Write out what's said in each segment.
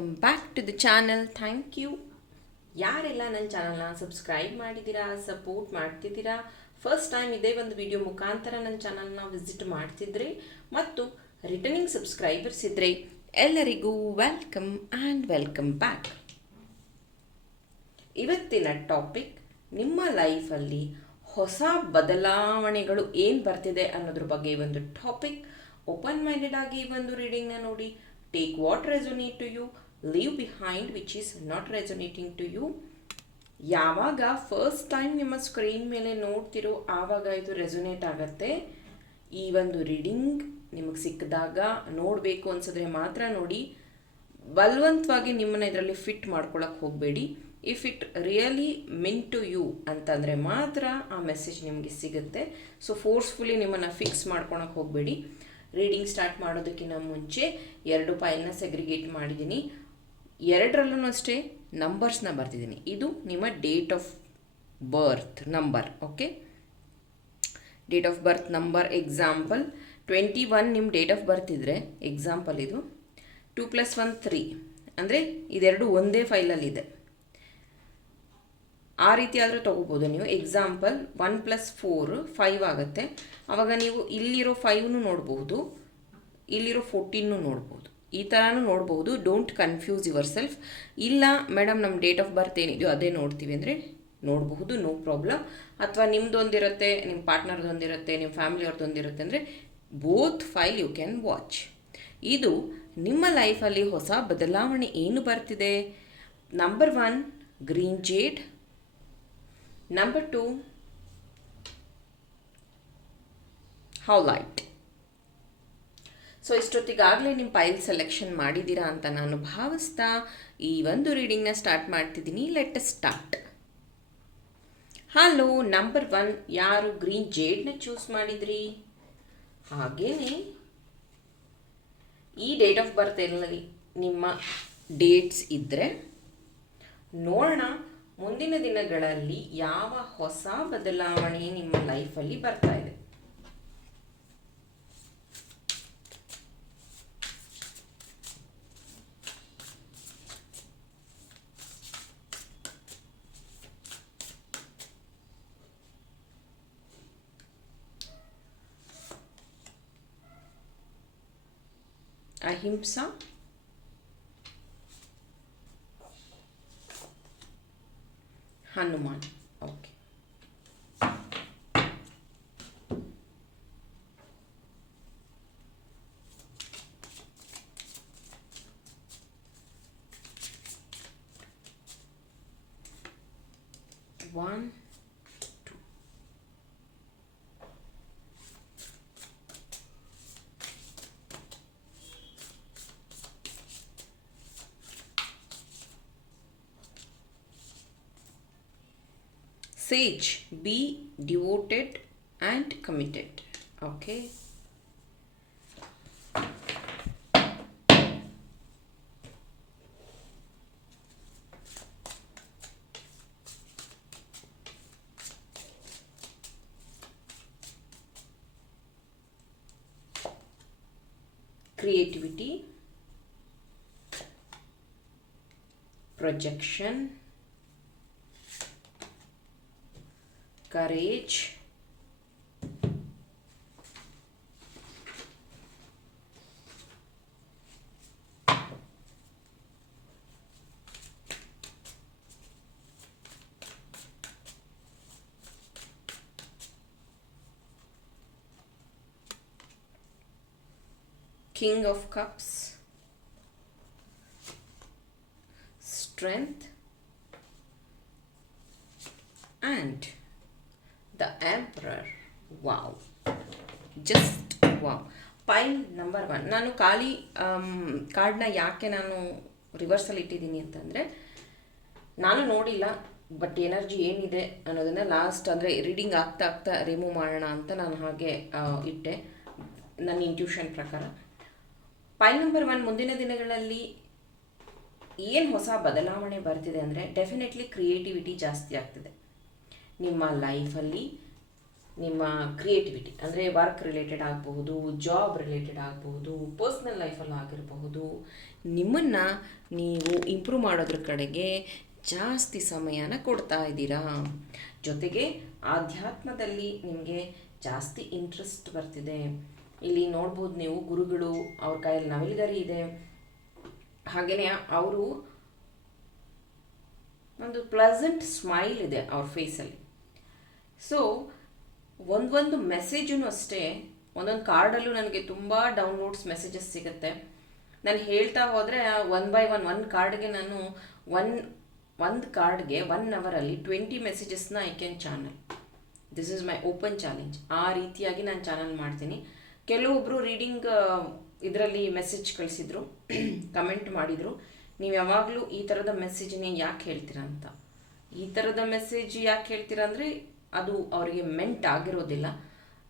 Welcome back to the channel thank you ಯಾರೆಲ್ಲ ನನ್ನ ಚಾನಲ್ನ ಸಬ್ಸ್ಕ್ರೈಬ್ ಮಾಡಿದ್ದೀರಾ ಸಪೋರ್ಟ್ ಮಾಡ್ತಿದ್ದೀರಾ ಫಸ್ಟ್ ಟೈಮ್ ಇದೇ ಒಂದು ವಿಡಿಯೋ ಮುಖಾಂತರ ನನ್ನ ಚಾನಲ್ನ ವಿಸಿಟ್ ಮಾಡ್ತಿದ್ರೆ ಮತ್ತು ರಿಟರ್ನಿಂಗ್ ಸಬ್ಸ್ಕ್ರೈಬರ್ಸ್ ಇದ್ದರೆ ಎಲ್ಲರಿಗೂ ವೆಲ್ಕಮ್ ಆ್ಯಂಡ್ ವೆಲ್ಕಮ್ ಬ್ಯಾಕ್ ಇವತ್ತಿನ ಟಾಪಿಕ್ ನಿಮ್ಮ ಲೈಫಲ್ಲಿ ಹೊಸ ಬದಲಾವಣೆಗಳು ಏನು ಬರ್ತಿದೆ ಅನ್ನೋದ್ರ ಬಗ್ಗೆ ಒಂದು ಟಾಪಿಕ್ ಓಪನ್ ಮೈಂಡೆಡ್ ಆಗಿ ಒಂದು ರೀಡಿಂಗ್ನ ನೋಡಿ. Take what resonate to you leave behind which is not resonating to you ಯಾವಾಗ ಫಸ್ಟ್ ಟೈಮ್ ನಿಮ್ಮ ಸ್ಕ್ರೀನ್ ಮೇಲೆ ನೋಡ್ತಿರೋ ಆವಾಗ ಇದು ರೆಸೊನೇಟ್ ಆಗತ್ತೆ. ಈ ಒಂದು ರೀಡಿಂಗ್ ನಿಮಗೆ ಸಿಕ್ಕಿದಾಗ ನೋಡಬೇಕು ಅನ್ಸಿದ್ರೆ ಮಾತ್ರ ನೋಡಿ. ಬಲವಂತವಾಗಿ ನಿಮ್ಮನ್ನು ಇದರಲ್ಲಿ ಫಿಟ್ ಮಾಡ್ಕೊಳಕ್ಕೆ ಹೋಗಬೇಡಿ. If it really mean to you ಅಂತಂದರೆ ಮಾತ್ರ ಆ ಮೆಸೇಜ್ ನಿಮಗೆ ಸಿಗುತ್ತೆ. ಸೊ ಫೋರ್ಸ್ಫುಲಿ ನಿಮ್ಮನ್ನು ಫಿಕ್ಸ್ ಮಾಡ್ಕೊಳಕ್ಕೆ ಹೋಗಬೇಡಿ. ರೀಡಿಂಗ್ ಸ್ಟಾರ್ಟ್ ಮಾಡೋದಕ್ಕಿಂತ ಮುಂಚೆ ಎರಡು ಪೈಲನ್ನ ಸೆಗ್ರಿಗೇಟ್ ಮಾಡಿದ್ದೀನಿ. ಎರಡರಲ್ಲೂ ಅಷ್ಟೇ ನಂಬರ್ಸ್ನ ಬರ್ತಿದ್ದೀನಿ ಇದು ನಿಮ್ಮ date of birth number okay date of birth number example twenty one ನಿಮ್ಮ ಡೇಟ್ ಆಫ್ ಬರ್ತ್ ಇದ್ದರೆ ಎಕ್ಸಾಂಪಲ್ ಇದು ಟೂ ಪ್ಲಸ್ ಒನ್ ತ್ರೀ ಅಂದರೆ ಇದೆರಡು ಒಂದೇ ಫೈಲಲ್ಲಿದೆ ಆ ರೀತಿ ಆದರೂ ತೊಗೋಬೋದು ನೀವು. Example one plus four five ಆಗುತ್ತೆ. ಆವಾಗ ನೀವು ಇಲ್ಲಿರೋ ಫೈವ್ನು ನೋಡ್ಬೋದು, ಇಲ್ಲಿರೋ ಫೋರ್ಟೀನ್ನು ನೋಡ್ಬೋದು. ಈ ಥರನೂ ನೋಡ್ಬೋದು. ಡೋಂಟ್ ಕನ್ಫ್ಯೂಸ್ ಯುವರ್ ಸೆಲ್ಫ್ ಇಲ್ಲ ಮೇಡಮ್ ನಮ್ಮ ಡೇಟ್ ಆಫ್ ಬರ್ತ್ ಏನಿದೆಯೋ ಅದೇ ನೋಡ್ತೀವಿ ಅಂದರೆ ನೋಡಬಹುದು ನೋ ಪ್ರಾಬ್ಲಮ್ ಅಥವಾ ನಿಮ್ಮದೊಂದಿರುತ್ತೆ ನಿಮ್ಮ ಪಾರ್ಟ್ನರ್ದೊಂದಿರುತ್ತೆ ನಿಮ್ಮ ಫ್ಯಾಮಿಲಿಯವ್ರದ್ದೊಂದಿರುತ್ತೆ ಅಂದರೆ both pile you can watch ಇದು ನಿಮ್ಮ ಲೈಫಲ್ಲಿ ಹೊಸ ಬದಲಾವಣೆ ಏನು ಬರ್ತಿದೆ? Number one green jade number two howlite so ಇಷ್ಟೊತ್ತಿಗಾಗಲೇ ನಿಮ್ಮ ಫೈಲ್ ಸೆಲೆಕ್ಷನ್ ಮಾಡಿದ್ದೀರಾ ಅಂತ ನಾನು ಭಾವಿಸ್ತಾ ಈ ಒಂದು ರೀಡಿಂಗ್ನ ಸ್ಟಾರ್ಟ್ ಮಾಡ್ತಿದ್ದೀನಿ. Let start hello number one ಯಾರು ಗ್ರೀನ್ ಜೇಡ್ನ ಚೂಸ್ ಮಾಡಿದ್ರಿ? ಹಾಗೇನೆ, ಈ ಡೇಟ್ ಆಫ್ ಬರ್ತ್ ಎಲ್ಲಲ್ಲಿ ನಿಮ್ಮ ಡೇಟ್ಸ್ ಇದ್ದರೆ ನೋಡೋಣ, ಮುಂದಿನ ದಿನಗಳಲ್ಲಿ ಯಾವ ಹೊಸ ಬದಲಾವಣೆ ನಿಮ್ಮ ಲೈಫಲ್ಲಿ ಬರ್ತಾ ಇದೆ. ಅಹಿಂಸಾ Hanuman Sage, be devoted and committed. Okay. Creativity, projection, courage, King of Cups, Strength, wow pile number one ನಾನು ಖಾಲಿ ಕಾರ್ಡ್ನ ಯಾಕೆ ನಾನು ರಿವರ್ಸಲ್ಲಿ ಇಟ್ಟಿದ್ದೀನಿ ಅಂತಂದರೆ, ನಾನು ನೋಡಿಲ್ಲ ಬಟ್ ಎನರ್ಜಿ ಏನಿದೆ ಅನ್ನೋದನ್ನು ಲಾಸ್ಟ್ ಅಂದರೆ ರೀಡಿಂಗ್ ಆಗ್ತಾ ಆಗ್ತಾ ರಿಮೂವ್ ಮಾಡೋಣ ಅಂತ ನಾನು ಹಾಗೆ ಇಟ್ಟೆ. ನನ್ನ ಇಂಟ್ಯೂಷನ್ ಪ್ರಕಾರ. ಪೈಲ್ ನಂಬರ್ ಒನ್ ಮುಂದಿನ ದಿನಗಳಲ್ಲಿ ಏನು ಹೊಸ ಬದಲಾವಣೆ ಬರ್ತಿದೆ ಅಂದರೆ ಡೆಫಿನೆಟ್ಲಿ ಕ್ರಿಯೇಟಿವಿಟಿ ಜಾಸ್ತಿ ಆಗ್ತಿದೆ. ನಿಮ್ಮ ಲೈಫಲ್ಲಿ ನಿಮ್ಮ ಕ್ರಿಯೇಟಿವಿಟಿ ಅಂದರೆ ವರ್ಕ್ ರಿಲೇಟೆಡ್ ಆಗಬಹುದು ಜಾಬ್ ರಿಲೇಟೆಡ್ ಆಗಬಹುದು ಪರ್ಸ್ನಲ್ ಲೈಫಲ್ಲೂ ಆಗಿರಬಹುದು, ನಿಮ್ಮನ್ನು ನೀವು ಇಂಪ್ರೂವ್ ಮಾಡೋದ್ರ ಕಡೆಗೆ ಜಾಸ್ತಿ ಸಮಯನ ಕೊಡ್ತಾ ಇದ್ದೀರಾ? ಜೊತೆಗೆ ಆಧ್ಯಾತ್ಮದಲ್ಲಿ ನಿಮಗೆ ಜಾಸ್ತಿ ಇಂಟ್ರೆಸ್ಟ್ ಬರ್ತಿದೆ. ಇಲ್ಲಿ ನೋಡ್ಬೋದು ನೀವು ಗುರುಗಳು ಅವ್ರ ಕೈಯಲ್ಲಿ ನವಿಲ್ಗರಿ ಇದೆ. ಹಾಗೆಯೇ ಅವರು ಒಂದು ಪ್ಲಸೆಂಟ್ ಸ್ಮೈಲ್ ಇದೆ ಅವ್ರ ಫೇಸಲ್ಲಿ ಸೊ ಒಂದೊಂದು ಮೆಸೇಜೂ ಅಷ್ಟೇ, ಒಂದೊಂದು ಕಾರ್ಡಲ್ಲೂ ನನಗೆ ತುಂಬ ಡೌನ್ಲೋಡ್ಸ್ ಮೆಸೇಜಸ್ ಸಿಗುತ್ತೆ. ನಾನು ಹೇಳ್ತಾ ಹೋದರೆ ಒನ್ ಬೈ ಒನ್ ಒನ್ ಕಾರ್ಡ್ಗೆ ನಾನು ಒನ್ ಒಂದು ಕಾರ್ಡ್ಗೆ ಒನ್ ಅವರಲ್ಲಿ twenty ಮೆಸೇಜಸ್ನ I can channel this is my open challenge ಆ ರೀತಿಯಾಗಿ ನಾನು ಚಾನಲ್ ಮಾಡ್ತೀನಿ. ಕೆಲವೊಬ್ಬರು ರೀಡಿಂಗ್ ಇದರಲ್ಲಿ ಮೆಸೇಜ್ ಕಳಿಸಿದ್ರು ಕಮೆಂಟ್ ಮಾಡಿದರು. ನೀವು ಯಾವಾಗಲೂ ಈ ಥರದ ಮೆಸೇಜ್ನೇ ಯಾಕೆ ಹೇಳ್ತೀರಾ ಅಂತ? ಈ ಥರದ ಮೆಸೇಜ್ ಯಾಕೆ ಹೇಳ್ತೀರಾ ಅಂದರೆ ಅದು ಅವರಿಗೆ ಮೆಂಟ್ ಆಗಿರೋದಿಲ್ಲ.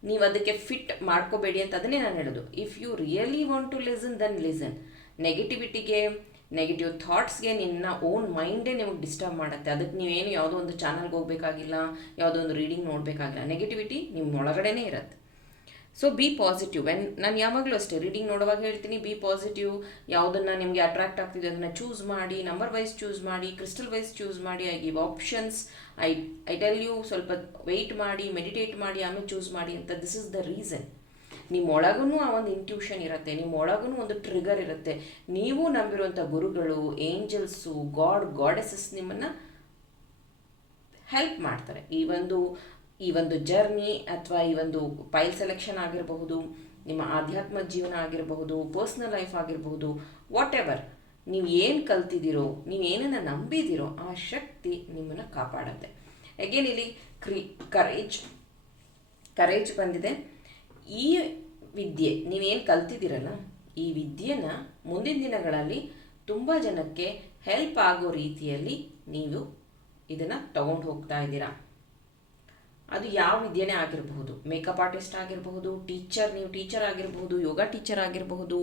ನೀವು ಅದಕ್ಕೆ ಫಿಟ್ ಮಾಡ್ಕೋಬೇಡಿ ಅಂತ ಅದನ್ನೇ ನಾನು ಹೇಳೋದು. If you really want to listen then listen ನೆಗೆಟಿವಿಟಿಗೆ negative ಥಾಟ್ಸ್ಗೆ ನಿನ್ನ ಓನ್ ಮೈಂಡೇ ನಿಮಗೆ ಡಿಸ್ಟರ್ಬ್ ಮಾಡುತ್ತೆ. ಅದಕ್ಕೆ ನೀವೇನು ಯಾವುದೋ ಒಂದು ಚಾನಲ್ಗೆ ಹೋಗಬೇಕಾಗಿಲ್ಲ, ಯಾವುದೋ ಒಂದು ರೀಡಿಂಗ್ ನೋಡಬೇಕಾಗಿಲ್ಲ. ನೆಗೆಟಿವಿಟಿ ನಿಮ್ಮ ಒಳಗಡೆನೇ ಇರುತ್ತೆ. ಸೊ ಬಿ ಪಾಸಿಟಿವ್ ವೆನ್ ನಾನು ಯಾವಾಗಲೂ ಅಷ್ಟೇ ರೀಡಿಂಗ್ ನೋಡುವಾಗ ಹೇಳ್ತೀನಿ ಬಿ ಪಾಸಿಟಿವ್ ಯಾವುದನ್ನು ನಿಮಗೆ ಅಟ್ರಾಕ್ಟ್ ಆಗ್ತಿದೆ ಅದನ್ನು ಚೂಸ್ ಮಾಡಿ ನಂಬರ್ ವೈಸ್ ಚೂಸ್ ಮಾಡಿ ಕ್ರಿಸ್ಟಲ್ ವೈಸ್ ಚೂಸ್ ಮಾಡಿ I give options I I tell you ಸ್ವಲ್ಪ ವೆಯ್ಟ್ ಮಾಡಿ ಮೆಡಿಟೇಟ್ ಮಾಡಿ, ಆಮೇಲೆ ಚೂಸ್ ಮಾಡಿ ಅಂತ. ದಿಸ್ ಇಸ್ ದ ರೀಸನ್ ನಿಮ್ಮೊಳಗೂ ಆ ಒಂದು ಇಂಟ್ಯೂಷನ್ ಇರುತ್ತೆ ನಿಮ್ಮೊಳಗೂ ಒಂದು ಟ್ರಿಗರ್ ಇರುತ್ತೆ. ನೀವು ನಂಬಿರುವಂಥ ಗುರುಗಳು ಏಂಜಲ್ಸು ಗಾಡ್ ಗಾಡೆಸಸ್ ನಿಮ್ಮನ್ನು ಹೆಲ್ಪ್ ಮಾಡ್ತಾರೆ. ಈ ಒಂದು ಈ ಒಂದು ಜರ್ನಿ ಅಥವಾ ಈ ಒಂದು ಫೈಲ್ ಸೆಲೆಕ್ಷನ್ ಆಗಿರಬಹುದು, ನಿಮ್ಮ ಆಧ್ಯಾತ್ಮ ಜೀವನ ಆಗಿರಬಹುದು ಪರ್ಸ್ನಲ್ ಲೈಫ್ ಆಗಿರಬಹುದು ವಾಟ್ ಎವರ್ ನೀವು ಏನು ಕಲ್ತಿದ್ದೀರೋ, ನೀವು ಏನನ್ನು ನಂಬಿದ್ದೀರೋ ಆ ಶಕ್ತಿ ನಿಮ್ಮನ್ನು ಕಾಪಾಡುತ್ತೆ. ಅಗೇನ್ ಇಲ್ಲಿ ಕ್ರಿ ಕರೇಜ್ ಕರೇಜ್ ಬಂದಿದೆ. ಈ ವಿದ್ಯೆ ನೀವೇನು ಕಲ್ತಿದ್ದೀರಲ್ಲ, ಈ ವಿದ್ಯೆನ ಮುಂದಿನ ದಿನಗಳಲ್ಲಿ ತುಂಬ ಜನಕ್ಕೆ ಹೆಲ್ಪ್ ಆಗೋ ರೀತಿಯಲ್ಲಿ ನೀವು ಇದನ್ನು ತಗೊಂಡು ಹೋಗ್ತಾ ಇದ್ದೀರಾ. ಅದು ಯಾವ ವಿದ್ಯೆನೇ ಆಗಿರಬಹುದು. ಮೇಕಪ್ ಆರ್ಟಿಸ್ಟ್ ಆಗಿರಬಹುದು ಟೀಚರ್ ನೀವು ಟೀಚರ್ ಆಗಿರಬಹುದು ಯೋಗ ಟೀಚರ್ ಆಗಿರಬಹುದು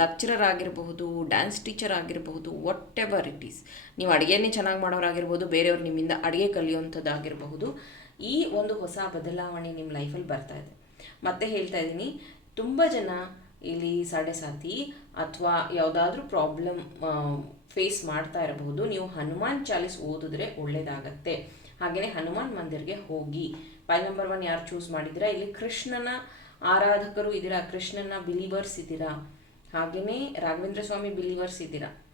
ಲೆಕ್ಚರರ್ ಆಗಿರಬಹುದು ಡ್ಯಾನ್ಸ್ ಟೀಚರ್ ಆಗಿರಬಹುದು ವಾಟ್ ಎವರ್ ಇಟ್ ಈಸ್ ನೀವು ಅಡುಗೆನೇ ಚೆನ್ನಾಗಿ ಮಾಡೋರಾಗಿರ್ಬೋದು, ಬೇರೆಯವ್ರು ನಿಮ್ಮಿಂದ ಅಡುಗೆ ಕಲಿಯುವಂಥದ್ದಾಗಿರಬಹುದು. ಈ ಒಂದು ಹೊಸ ಬದಲಾವಣೆ ನಿಮ್ಮ ಲೈಫಲ್ಲಿ ಬರ್ತಾ ಇದೆ. ಮತ್ತೆ ಹೇಳ್ತಾ ಇದ್ದೀನಿ, ತುಂಬ ಜನ ಇಲ್ಲಿ ಸಡೆ ಸಾತಿ ಅಥವಾ ಯಾವುದಾದ್ರೂ ಪ್ರಾಬ್ಲಮ್ ಫೇಸ್ ಮಾಡ್ತಾ ಇರಬಹುದು. ನೀವು ಹನುಮಾನ್ ಚಾಲಿಸ್ ಓದಿದ್ರೆ ಒಳ್ಳೇದಾಗತ್ತೆ. ಹಾಗೆಯೇ ಹನುಮಾನ್ ಮಂದಿರ್ಗೆ ಹೋಗಿ. ಫೈಲ್ ನಂಬರ್ ಒನ್ ಯಾರು ಚೂಸ್ ಮಾಡಿದಿರಾ ಇಲ್ಲಿ ಕೃಷ್ಣನ ಆರಾಧಕರು ಇದ್ದೀರಾ? ಕೃಷ್ಣನ ಬಿಲೀವರ್ಸ್ ಇದ್ದೀರಾ? ಹಾಗೆಯೇ ರಾಘವೇಂದ್ರ ಸ್ವಾಮಿ ಬಿಲೀವರ್ಸ್ ಇದ್ದೀರಾ?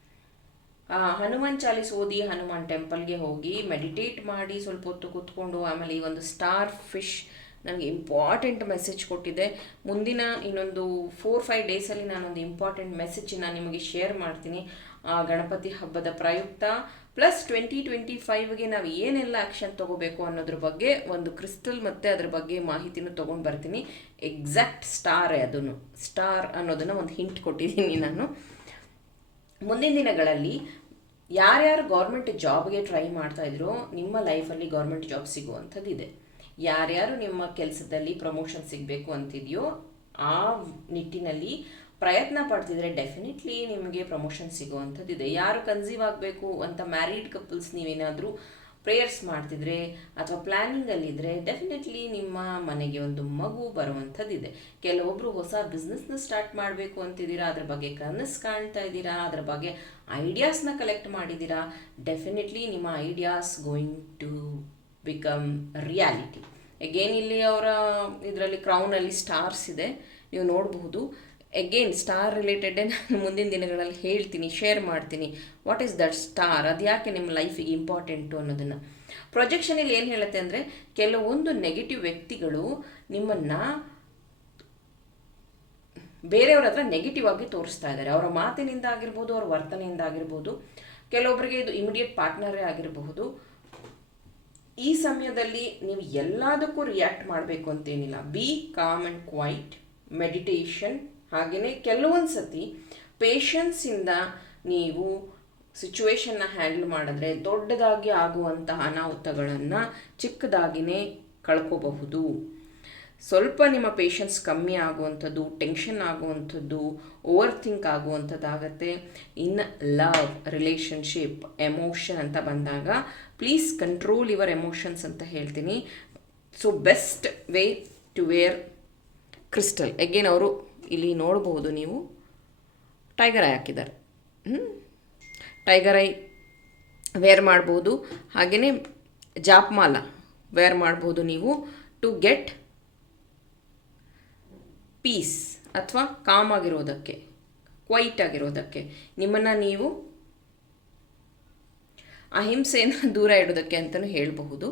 ಹನುಮಾನ್ ಚಾಲಿಸ್ ಓದಿ ಹನುಮಾನ್ ಟೆಂಪಲ್ಗೆ ಹೋಗಿ ಮೆಡಿಟೇಟ್ ಮಾಡಿ ಸ್ವಲ್ಪ ಹೊತ್ತು ಕೂತ್ಕೊಂಡು ಆಮೇಲೆ ಈ ಒಂದು ಸ್ಟಾರ್ ಫಿಶ್ ನನಗೆ ಇಂಪಾರ್ಟೆಂಟ್ ಮೆಸೇಜ್ ಕೊಟ್ಟಿದೆ. ಮುಂದಿನ ಇನ್ನೊಂದು ಫೋರ್ ಫೈವ್ ಡೇಸಲ್ಲಿ ನಾನೊಂದು ಇಂಪಾರ್ಟೆಂಟ್ ಮೆಸೇಜನ್ನ ನಿಮಗೆ ಶೇರ್ ಮಾಡ್ತೀನಿ. ಆ, ಗಣಪತಿ ಹಬ್ಬದ ಪ್ರಯುಕ್ತ ಪ್ಲಸ್ ಟ್ವೆಂಟಿ ಟ್ವೆಂಟಿ ಫೈವ್ಗೆ ನಾವು ಏನೆಲ್ಲ ಆ್ಯಕ್ಷನ್ ತೊಗೋಬೇಕು ಅನ್ನೋದ್ರ ಬಗ್ಗೆ ಒಂದು ಕ್ರಿಸ್ಟಲ್ ಮತ್ತು ಅದ್ರ ಬಗ್ಗೆ ಮಾಹಿತಿನೂ ತೊಗೊಂಡು ಬರ್ತೀನಿ. ಎಕ್ಸಾಕ್ಟ್ ಸ್ಟಾರೇ ಅದನ್ನು ಸ್ಟಾರ್ ಅನ್ನೋದನ್ನು ಒಂದು ಹಿಂಟ್ ಕೊಟ್ಟಿದ್ದೀನಿ ನಾನು. ಮುಂದಿನ ದಿನಗಳಲ್ಲಿ ಯಾರ್ಯಾರು ಗೌರ್ಮೆಂಟ್ ಜಾಬ್ಗೆ ಟ್ರೈ ಮಾಡ್ತಾ ಇದ್ರೋ ನಿಮ್ಮ ಲೈಫಲ್ಲಿ ಗೌರ್ಮೆಂಟ್ ಜಾಬ್ ಸಿಗುವಂಥದ್ದಿದೆ. ಯಾರ್ಯಾರು ನಿಮ್ಮ ಕೆಲಸದಲ್ಲಿ ಪ್ರಮೋಷನ್ ಸಿಗಬೇಕು ಅಂತಿದೆಯೋ ಆ ನಿಟ್ಟಿನಲ್ಲಿ ಪ್ರಯತ್ನ ಪಡ್ತಿದ್ರೆ ಡೆಫಿನೆಟ್ಲಿ ನಿಮಗೆ ಪ್ರಮೋಷನ್ ಸಿಗುವಂಥದ್ದಿದೆ. ಯಾರು ಕನ್ಸೀವ್ ಆಗಬೇಕು ಅಂತ ಮ್ಯಾರಿಡ್ ಕಪಲ್ಸ್ ನೀವೇನಾದರೂ ಪ್ರೇಯರ್ಸ್ ಮಾಡ್ತಿದ್ರೆ ಅಥವಾ ಪ್ಲ್ಯಾನಿಂಗಲ್ಲಿದ್ದರೆ ಡೆಫಿನೆಟ್ಲಿ ನಿಮ್ಮ ಮನೆಗೆ ಒಂದು ಮಗು ಬರುವಂಥದ್ದಿದೆ. ಕೆಲವೊಬ್ಬರು ಹೊಸ ಬಿಸ್ನೆಸ್ನ ಸ್ಟಾರ್ಟ್ ಮಾಡಬೇಕು ಅಂತಿದ್ದೀರಾ, ಅದ್ರ ಬಗ್ಗೆ ಕನಸು ಕಾಣ್ತಾ ಇದ್ದೀರಾ, ಅದ್ರ ಬಗ್ಗೆ ಐಡಿಯಾಸ್ನ ಕಲೆಕ್ಟ್ ಮಾಡಿದ್ದೀರಾ ಡೆಫಿನೆಟ್ಲಿ ನಿಮ್ಮ ideas going to become reality again ಇಲ್ಲಿ ಅವರ, ಇದರಲ್ಲಿ ಕ್ರೌನಲ್ಲಿ ಸ್ಟಾರ್ಸ್ ಇದೆ. ನೀವು ನೋಡಬಹುದು. ಎಗೇನ್ ಸ್ಟಾರ್ ರಿಲೇಟೆಡೇ ನಾನು ಮುಂದಿನ ದಿನಗಳಲ್ಲಿ ಹೇಳ್ತೀನಿ ಶೇರ್ ಮಾಡ್ತೀನಿ. ವಾಟ್ ಈಸ್ ದಟ್ ಸ್ಟಾರ್ ಅದು ಯಾಕೆ ನಿಮ್ಮ ಲೈಫಿಗೆ ಇಂಪಾರ್ಟೆಂಟು ಅನ್ನೋದನ್ನು. ಪ್ರೊಜೆಕ್ಷನಲ್ಲಿ ಏನು ಹೇಳುತ್ತೆ ಅಂದರೆ, ಕೆಲವೊಂದು ನೆಗೆಟಿವ್ ವ್ಯಕ್ತಿಗಳು ನಿಮ್ಮನ್ನು ಬೇರೆಯವ್ರ ಹತ್ರ ನೆಗೆಟಿವ್ ಆಗಿ ತೋರಿಸ್ತಾ ಇದ್ದಾರೆ ಅವರ ಮಾತಿನಿಂದ ಆಗಿರ್ಬೋದು, ಅವರ ವರ್ತನೆಯಿಂದ ಆಗಿರ್ಬೋದು ಕೆಲವೊಬ್ಬರಿಗೆ ಇದು ಇಮಿಡಿಯೇಟ್ ಪಾರ್ಟ್ನರೇ ಆಗಿರಬಹುದು. ಈ ಸಮಯದಲ್ಲಿ ನೀವು ಎಲ್ಲದಕ್ಕೂ ರಿಯಾಕ್ಟ್ ಮಾಡಬೇಕು ಅಂತೇನಿಲ್ಲ. Be calm and quiet meditation ಹಾಗೆಯೇ ಕೆಲವೊಂದು ಸತಿ ಪೇಷನ್ಸಿಂದ ನೀವು ಸಿಚುವೇಶನ್ನ ಹ್ಯಾಂಡಲ್ ಮಾಡಿದ್ರೆ ದೊಡ್ಡದಾಗಿ ಆಗುವಂತಹ ಅನಾಹುತಗಳನ್ನು ಚಿಕ್ಕದಾಗಿನೇ ಕಳ್ಕೋಬಹುದು. ಸ್ವಲ್ಪ ನಿಮ್ಮ ಪೇಷನ್ಸ್ ಕಮ್ಮಿ ಆಗುವಂಥದ್ದು ಟೆನ್ಷನ್ ಆಗುವಂಥದ್ದು ಓವರ್ ಥಿಂಕ್ ಆಗುವಂಥದ್ದಾಗತ್ತೆ. ಇನ್ ಲವ್ ರಿಲೇಷನ್ಶಿಪ್ ಎಮೋಷನ್ ಅಂತ ಬಂದಾಗ ಪ್ಲೀಸ್ ಕಂಟ್ರೋಲ್ ಯುವರ್ ಎಮೋಷನ್ಸ್ ಅಂತ ಹೇಳ್ತೀನಿ. So best way to wear crystal again ಅವರು ಇಲ್ಲಿ ನೋಡಬಹುದು ನೀವು. ಟೈಗರ್ ಐ ಹಾಕಿದ್ದಾರೆ. ಟೈಗರ್ ಐ ವೇರ್ ಮಾಡ್ಬೋದು ಹಾಗೆಯೇ ಜಾಪ್ಮಾಲ ವೇರ್ ಮಾಡ್ಬೋದು ನೀವು ಟು ಗೆಟ್ ಪೀಸ್ ಅಥವಾ ಕಾಮ್ ಆಗಿರೋದಕ್ಕೆ ಕ್ವೈಟ್ ಆಗಿರೋದಕ್ಕೆ. ನಿಮ್ಮನ್ನು ನೀವು ಅಹಿಂಸೆಯನ್ನು ದೂರ ಇಡೋದಕ್ಕೆ ಅಂತಲೂ ಹೇಳಬಹುದು.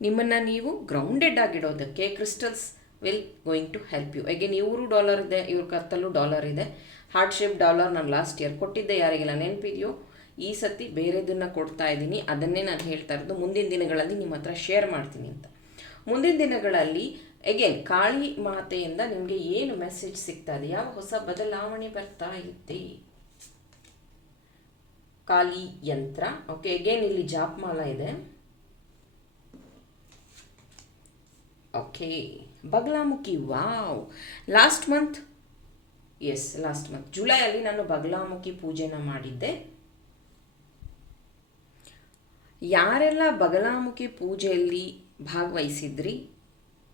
ನಿಮ್ಮನ್ನು ನೀವು grounded ಆಗಿಡೋದಕ್ಕೆ crystals will going to help you again ಇವರು ಡಾಲರ್ ಇದೆ, ಇವ್ರ ಕತ್ತಲ್ಲೂ ಡಾಲರ್ ಇದೆ. ಹಾರ್ಟ್ ಶೇಪ್ ಡಾಲರ್ ನಾನು ಲಾಸ್ಟ್ ಇಯರ್ ಕೊಟ್ಟಿದ್ದೆ. ಯಾರಿಗೆಲ್ಲ ನೆನಪಿದೆಯೋ, ಈ ಸತಿ ಬೇರೆದನ್ನು ಕೊಡ್ತಾ ಇದ್ದೀನಿ. ಅದನ್ನೇ ನಾನು ಹೇಳ್ತಾ ಇರೋದು. ಮುಂದಿನ ದಿನಗಳಲ್ಲಿ ನಿಮ್ಮ ಹತ್ರ ಶೇರ್ ಮಾಡ್ತೀನಿ ಅಂತ. ಮುಂದಿನ ದಿನಗಳಲ್ಲಿ ಅಗೇನ್ ಕಾಳಿ ಮಾತೆಯಿಂದ ನಿಮಗೆ ಏನು ಮೆಸೇಜ್ ಸಿಗ್ತಾ ಇದೆ? ಯಾವ ಹೊಸ ಬದಲಾವಣೆ ಬರ್ತಾ ಇದೆ ಕಾಲಿ ಯಂತ್ರ. ಓಕೆ ಅಗೇನ್ ಇಲ್ಲಿ ಜಾಪ್ಮಾಲ ಇದೆ. Okay Baglamukhi wow last month yes last month ಜುಲೈಯಲ್ಲಿ ನಾನು ಬಗ್ಲಾಮುಖಿ ಪೂಜೆನ ಮಾಡಿದ್ದೆ. ಯಾರೆಲ್ಲ ಬಗಲಾಮುಖಿ ಪೂಜೆಯಲ್ಲಿ ಭಾಗವಹಿಸಿದ್ರಿ?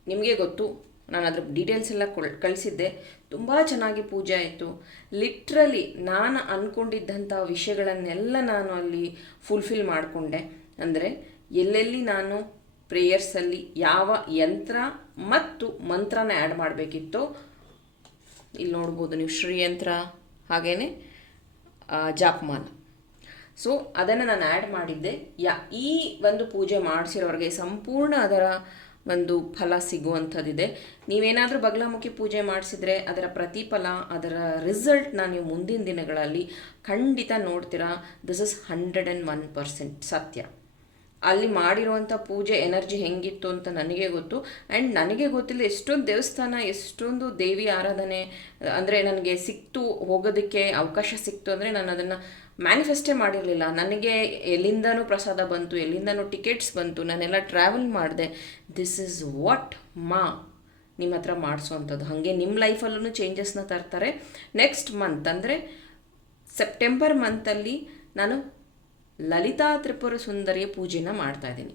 ನಿಮಗೆ ಗೊತ್ತು. ನಾನು ಅದ್ರ ಡೀಟೇಲ್ಸ್ ಎಲ್ಲ ಕೊಳ್, ಕಳಿಸಿದ್ದೆ. ತುಂಬ ಚೆನ್ನಾಗಿ ಪೂಜೆ ಆಯಿತು. ಲಿಟ್ರಲಿ ನಾನು ಅಂದ್ಕೊಂಡಿದ್ದಂಥ ವಿಷಯಗಳನ್ನೆಲ್ಲ ನಾನು ಅಲ್ಲಿ ಫುಲ್ಫಿಲ್ ಮಾಡಿಕೊಂಡೆ. ಅಂದರೆ ಎಲ್ಲೆಲ್ಲಿ ನಾನು ಪ್ರೇಯರ್ಸಲ್ಲಿ ಯಾವ ಯಂತ್ರ ಮತ್ತು ಮಂತ್ರನ ಆ್ಯಡ್ ಮಾಡಬೇಕಿತ್ತು, ಇಲ್ಲಿ ನೋಡ್ಬೋದು ನೀವು ಶ್ರೀಯಂತ್ರ ಹಾಗೆಯೇ ಜಾಪ್ಮಾಲ ಸೊ ಅದನ್ನು ನಾನು ಆ್ಯಡ್ ಮಾಡಿದ್ದೆ. ಯಾ, ಈ ಒಂದು ಪೂಜೆ ಮಾಡಿಸಿರೋರಿಗೆ ಸಂಪೂರ್ಣ ಅದರ ಒಂದು ಫಲ ಸಿಗುವಂಥದ್ದಿದೆ. ನೀವೇನಾದರೂ ಬಗ್ಲಾಮುಖಿ ಪೂಜೆ ಮಾಡಿಸಿದ್ರೆ ಅದರ ಪ್ರತಿಫಲ, ಅದರ ರಿಸಲ್ಟ್ನ ನೀವು ಮುಂದಿನ ದಿನಗಳಲ್ಲಿ ಖಂಡಿತ ನೋಡ್ತೀರಾ. This is hundred and one percent ಸತ್ಯ. ಅಲ್ಲಿ ಮಾಡಿರುವಂಥ ಪೂಜೆ ಎನರ್ಜಿ ಹೆಂಗಿತ್ತು ಅಂತ ನನಗೆ ಗೊತ್ತು. ಆ್ಯಂಡ್ ನನಗೆ ಗೊತ್ತಿಲ್ಲ ಎಷ್ಟೊಂದು ದೇವಸ್ಥಾನ, ಎಷ್ಟೊಂದು ದೇವಿ ಆರಾಧನೆ, ಅಂದರೆ ನನಗೆ ಸಿಕ್ತು, ಹೋಗೋದಕ್ಕೆ ಅವಕಾಶ ಸಿಕ್ತು ಅಂದರೆ ನಾನು ಅದನ್ನು ಮ್ಯಾನಿಫೆಸ್ಟೇ ಮಾಡಿರಲಿಲ್ಲ. ನನಗೆ ಎಲ್ಲಿಂದನೂ ಪ್ರಸಾದ ಬಂತು, ಎಲ್ಲಿಂದನೂ ಟಿಕೆಟ್ಸ್ ಬಂತು, ನಾನೆಲ್ಲ ಟ್ರಾವೆಲ್ ಮಾಡಿದೆ. ದಿಸ್ ಇಸ್ ವಾಟ್ ಮಾ ನಿಮ್ಮ ಹತ್ರ ಮಾಡಿಸೋವಂಥದ್ದು ಹಾಗೆ ನಿಮ್ಮ ಲೈಫಲ್ಲೂ ಚೇಂಜಸ್ನ ತರ್ತಾರೆ. ನೆಕ್ಸ್ಟ್ ಮಂತ್ ಅಂದರೆ ಸೆಪ್ಟೆಂಬರ್ ಮಂತಲ್ಲಿ ನಾನು ಲಲಿತಾ ತ್ರಿಪುರ ಸುಂದರಿಯ ಪೂಜೆನ ಮಾಡ್ತಾ ಇದ್ದೀನಿ.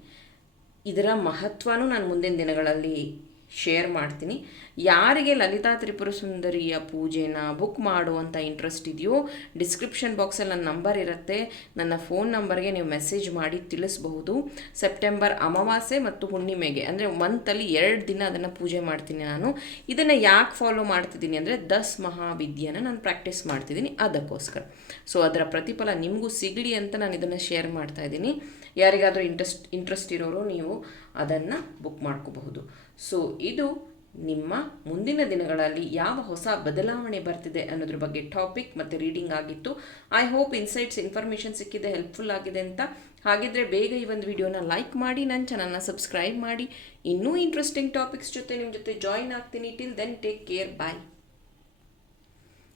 ಇದರ ಮಹತ್ವನೂ ನಾನು ಮುಂದಿನ ದಿನಗಳಲ್ಲಿ ಶೇರ್ ಮಾಡ್ತೀನಿ. ಯಾರಿಗೆ ಲಲಿತಾ ತ್ರಿಪುರ ಸುಂದರಿಯ ಪೂಜೆನ ಬುಕ್ ಮಾಡುವಂಥ ಇಂಟ್ರೆಸ್ಟ್ ಇದೆಯೋ ಡಿಸ್ಕ್ರಿಪ್ಷನ್ ಬಾಕ್ಸಲ್ಲಿ ನನ್ನ ನಂಬರ್ ಇರುತ್ತೆ. ನನ್ನ ಫೋನ್ ನಂಬರ್ಗೆ ನೀವು ಮೆಸೇಜ್ ಮಾಡಿ ತಿಳಿಸಬಹುದು. ಸೆಪ್ಟೆಂಬರ್ ಅಮಾವಾಸ್ಯೆ ಮತ್ತು ಹುಣ್ಣಿಮೆಗೆ, ಅಂದರೆ ಮಂತಲ್ಲಿ ಎರಡು ದಿನ ಅದನ್ನು ಪೂಜೆ ಮಾಡ್ತೀನಿ ನಾನು. ಇದನ್ನು ಯಾಕೆ ಫಾಲೋ ಮಾಡ್ತಿದ್ದೀನಿ ಅಂದರೆ, ದಸ್ ಮಹಾವಿದ್ಯೆನ ನಾನು ಪ್ರಾಕ್ಟೀಸ್ ಮಾಡ್ತಿದ್ದೀನಿ ಅದಕ್ಕೋಸ್ಕರ. ಸೊ ಅದರ ಪ್ರತಿಫಲ ನಿಮಗೂ ಸಿಗಲಿ ಅಂತ ನಾನು ಇದನ್ನು ಶೇರ್ ಮಾಡ್ತಾ ಇದ್ದೀನಿ. ಯಾರಿಗಾದರೂ ಇಂಟ್ರೆಸ್ಟ್ ಇಂಟ್ರೆಸ್ಟ್ ಇರೋರು ನೀವು ಅದನ್ನು ಬುಕ್ ಮಾಡ್ಕೋಬಹುದು. ಸೊ ಇದು ನಿಮ್ಮ ಮುಂದಿನ ದಿನಗಳಲ್ಲಿ ಯಾವ ಹೊಸ ಬದಲಾವಣೆ ಬರ್ತಿದೆ ಅನ್ನೋದ್ರ ಬಗ್ಗೆ ಟಾಪಿಕ್ ಮತ್ತು ರೀಡಿಂಗ್ ಆಗಿತ್ತು. ಐ ಹೋಪ್ ಇನ್ಸೈಟ್ಸ್ ಇನ್ಫಾರ್ಮೇಷನ್ ಸಿಕ್ಕಿದೆ ಹೆಲ್ಪ್ಫುಲ್ ಆಗಿದೆ ಅಂತ. ಹಾಗಿದ್ರೆ ಬೇಗ ಈ ಒಂದು ವಿಡಿಯೋನ ಲೈಕ್ ಮಾಡಿ ನನ್ನ ಚಾನಲ್ನ ಸಬ್ಸ್ಕ್ರೈಬ್ ಮಾಡಿ. ಇನ್ನೂ ಇಂಟ್ರೆಸ್ಟಿಂಗ್ ಟಾಪಿಕ್ಸ್ ಜೊತೆ ನಿಮ್ಮ ಜೊತೆ ಜಾಯಿನ್ ಆಗ್ತೀನಿ. Till then take care bye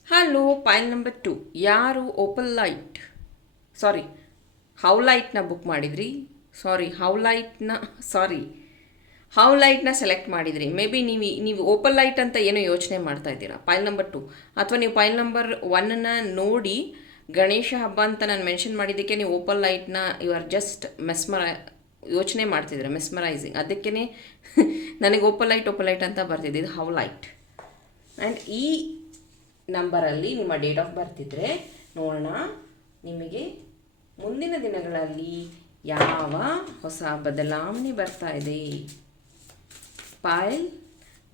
hello pile number two ಯಾರು ಓಪಲ್ ಲೈಟ್ ಸಾರಿ ಹೌ ಲೈಟ್ನ ಬುಕ್ ಮಾಡಿದ್ರಿ? ಸಾರಿ ಹೌ ಲೈಟ್ನ ಸಾರಿ ಹೌ ಲೈಟ್ನ ಸೆಲೆಕ್ಟ್ ಮಾಡಿದ್ರಿ? ಮೇ ಬಿ ನೀವು ನೀವು ಓಪನ್ ಲೈಟ್ ಅಂತ ಏನೋ ಯೋಚನೆ ಮಾಡ್ತಾ ಇದ್ದೀರಾ? ಪೈಲ್ ನಂಬರ್ ಟು ಅಥವಾ ನೀವು ಪೈಲ್ ನಂಬರ್ ಒನ್ನ ನೋಡಿ ಗಣೇಶ ಹಬ್ಬ ಅಂತ ನಾನು ಮೆನ್ಷನ್ ಮಾಡಿದ್ದಕ್ಕೆ ನೀವು ಓಪನ್ ಲೈಟ್ನ ಯು ಆರ್ ಜಸ್ಟ್ ಮೆಸ್ಮರ ಯೋಚನೆ ಮಾಡ್ತಿದ್ದೀರಾ? ಮೆಸ್ಮರೈಸಿಂಗ್ ಅದಕ್ಕೇ ನನಗೆ ಓಪನ್ ಲೈಟ್ ಓಪನ್ ಲೈಟ್ ಅಂತ ಬರ್ತಿದ್ದೆ ಇದು ಹೌ ಲೈಟ್ ಆ್ಯಂಡ್ ಈ ನಂಬರಲ್ಲಿ ನಿಮ್ಮ ಡೇಟ್ ಆಫ್ ಬರ್ತ್ ಇದ್ದರೆ ನೋಡೋಣ. ನಿಮಗೆ ಮುಂದಿನ ದಿನಗಳಲ್ಲಿ ಯಾವ ಹೊಸ ಬದಲಾವಣೆ ಬರ್ತಾ ಇದೆ? ಫೈಲ್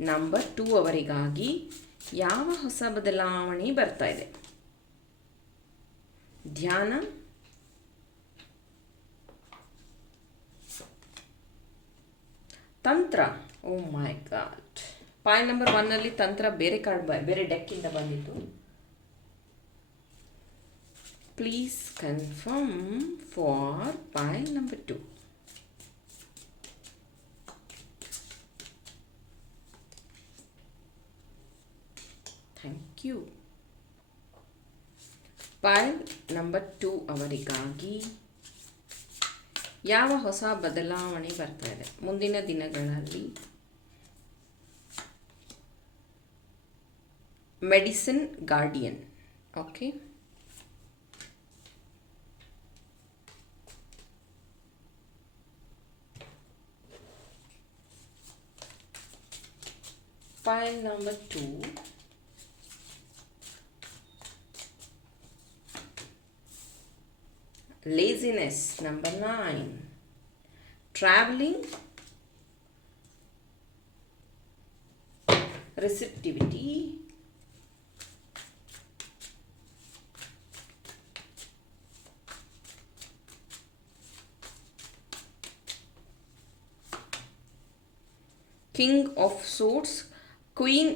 ನಂಬರ್ ಟೂ ಅವರಿಗಾಗಿ ಯಾವ ಹೊಸ ಬದಲಾವಣೆ ಬರ್ತಾ ಇದೆ? ಧ್ಯಾನ. ತಂತ್ರ. Oh my god. Pile number ಒನ್ನಲ್ಲಿ ತಂತ್ರ ಬೇರೆ ಕಾರ್ಡ್ ಬೇರೆ ಡೆಕ್ಕಿಂದ ಬಂದಿತ್ತು. Please confirm for pile number two. Thank point number two ಅವರಿಗಾಗಿ ಯಾವ ಹೊಸ ಬದಲಾವಣೆ ಬರ್ತಾ ಇದೆ? ಮುಂದಿನ ದಿನಗಳಲ್ಲಿ medicine guardian okay pile number two. Laziness, number nine. Traveling. Receptivity. King of suits queen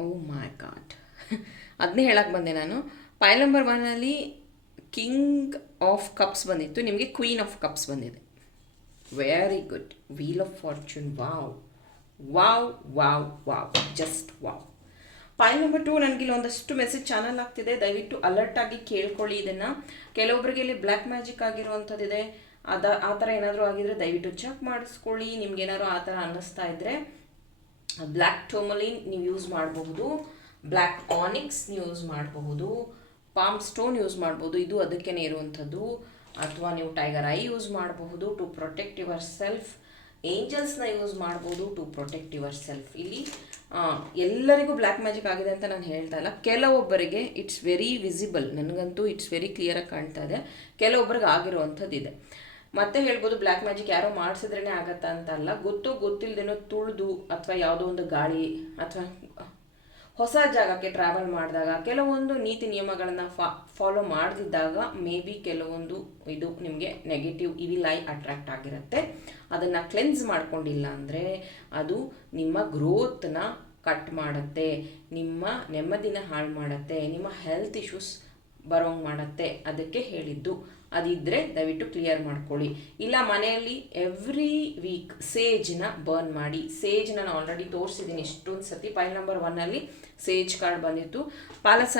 oh my god ಅದನ್ನೇ ಹೇಳಕ್ಕೆ ಬಂದೆ ನಾನು ಪೈಲ್ ನಂಬರ್ ಒನಲ್ಲಿ ಕಿಂಗ್ ಆಫ್ ಕಪ್ಸ್ ಬಂದಿತ್ತು. ನಿಮಗೆ ಕ್ವೀನ್ ಆಫ್ ಕಪ್ಸ್ ಬಂದಿದೆ. Very good wheel of fortune wow wow wow wow just wow point number two ನನಗೆ ಇಲ್ಲಿ ಒಂದಷ್ಟು ಮೆಸೇಜ್ ಚಾನಲ್ ಆಗ್ತಿದೆ. ದಯವಿಟ್ಟು ಅಲರ್ಟ್ ಆಗಿ ಕೇಳ್ಕೊಳ್ಳಿ ಇದನ್ನು. ಕೆಲವೊಬ್ಬರಿಗೆ ಇಲ್ಲಿ ಬ್ಲ್ಯಾಕ್ ಮ್ಯಾಜಿಕ್ ಆಗಿರುವಂಥದ್ದಿದೆ. ಅದ, ಆ ಥರ ಏನಾದರೂ ಆಗಿದ್ರೆ ದಯವಿಟ್ಟು ಚೆಕ್ ಮಾಡಿಸ್ಕೊಳ್ಳಿ. ನಿಮ್ಗೆ ಆ ಥರ ಅನ್ನಿಸ್ತಾ ಇದ್ದರೆ ಬ್ಲ್ಯಾಕ್ ಟೋಮಲಿನ್ ನೀವು ಯೂಸ್ ಮಾಡಬಹುದು. ಬ್ಲ್ಯಾಕ್ ಆನಿಕ್ಸ್ ನೀವು ಯೂಸ್ ಮಾಡಬಹುದು. ಪಾಮ್ ಸ್ಟೋನ್ ಯೂಸ್ ಮಾಡ್ಬೋದು. ಇದು ಅದಕ್ಕೇ ಇರುವಂಥದ್ದು. ಅಥವಾ ನೀವು ಟೈಗರ್ ಐ ಯೂಸ್ ಮಾಡಬಹುದು ಟು ಪ್ರೊಟೆಕ್ಟ್ ಯುವರ್ ಸೆಲ್ಫ್ ಏಂಜಲ್ಸ್ನ ಯೂಸ್ ಮಾಡ್ಬೋದು ಟು ಪ್ರೊಟೆಕ್ಟ್ ಯುವರ್ ಸೆಲ್ಫ್ ಇಲ್ಲಿ ಎಲ್ಲರಿಗೂ ಬ್ಲ್ಯಾಕ್ ಮ್ಯಾಜಿಕ್ ಆಗಿದೆ ಅಂತ ನಾನು ಹೇಳ್ತಾ ಇಲ್ಲ. ಕೆಲವೊಬ್ಬರಿಗೆ ಇಟ್ಸ್ ವೆರಿ ವಿಸಿಬಲ್ ನನಗಂತೂ ಇಟ್ಸ್ ವೆರಿ ಕ್ಲಿಯರಾಗಿ ಕಾಣ್ತಾ ಇದೆ. ಕೆಲವೊಬ್ಬರಿಗೆ ಆಗಿರುವಂಥದ್ದಿದೆ. ಮತ್ತೆ ಹೇಳ್ಬೋದು ಬ್ಲ್ಯಾಕ್ ಮ್ಯಾಜಿಕ್ ಯಾರೋ ಮಾಡಿಸಿದ್ರೇ ಆಗತ್ತಾ ಅಂತ ಅಲ್ಲ. ಗೊತ್ತು ಗೊತ್ತಿಲ್ಲದೇನೋ ತುಳಿದು ಅಥವಾ ಯಾವುದೋ ಒಂದು ಗಾಳಿ ಅಥವಾ ಹೊಸ ಜಾಗಕ್ಕೆ ಟ್ರಾವೆಲ್ ಮಾಡಿದಾಗ, ಕೆಲವೊಂದು ನೀತಿ ನಿಯಮಗಳನ್ನು ಫಾ ಫಾಲೋ ಮಾಡದಿದ್ದಾಗ ಮೇ ಬಿ ಕೆಲವೊಂದು ಇದು ನಿಮಗೆ ನೆಗೆಟಿವ್ ಇವಿಲ್ ಐ ಅಟ್ರಾಕ್ಟ್ ಆಗಿರುತ್ತೆ. ಅದನ್ನು ಕ್ಲೆನ್ಸ್ ಮಾಡ್ಕೊಂಡಿಲ್ಲ ಅಂದರೆ ಅದು ನಿಮ್ಮ ಗ್ರೋತ್ನ ಕಟ್ ಮಾಡುತ್ತೆ, ನಿಮ್ಮ ನೆಮ್ಮದಿನ ಹಾಳು ಮಾಡುತ್ತೆ, ನಿಮ್ಮ ಹೆಲ್ತ್ ಇಶ್ಯೂಸ್ ಬರೋಂಗೆ ಮಾಡುತ್ತೆ, ಅದಕ್ಕೆ ಹೇಳಿದ್ದು. ಅದಿದ್ದರೆ ದಯವಿಟ್ಟು ಕ್ಲಿಯರ್ ಮಾಡ್ಕೊಳ್ಳಿ. ಇಲ್ಲ ಮನೆಯಲ್ಲಿ ಎವ್ರಿ ವೀಕ್ ಸೇಜ್ನ ಬರ್ನ್ ಮಾಡಿ. ಸೇಜ್ ನಾನು ಆಲ್ರೆಡಿ ತೋರಿಸಿದ್ದೀನಿ ಇಷ್ಟೊಂದು ಸತಿ ಫೈಲ್ ನಂಬರ್ ಒನ್ನಲ್ಲಿ ಸೇಜ್ ಕಾರ್ಡ್ ಬಂದಿತ್ತು. ಪಾಲಸ್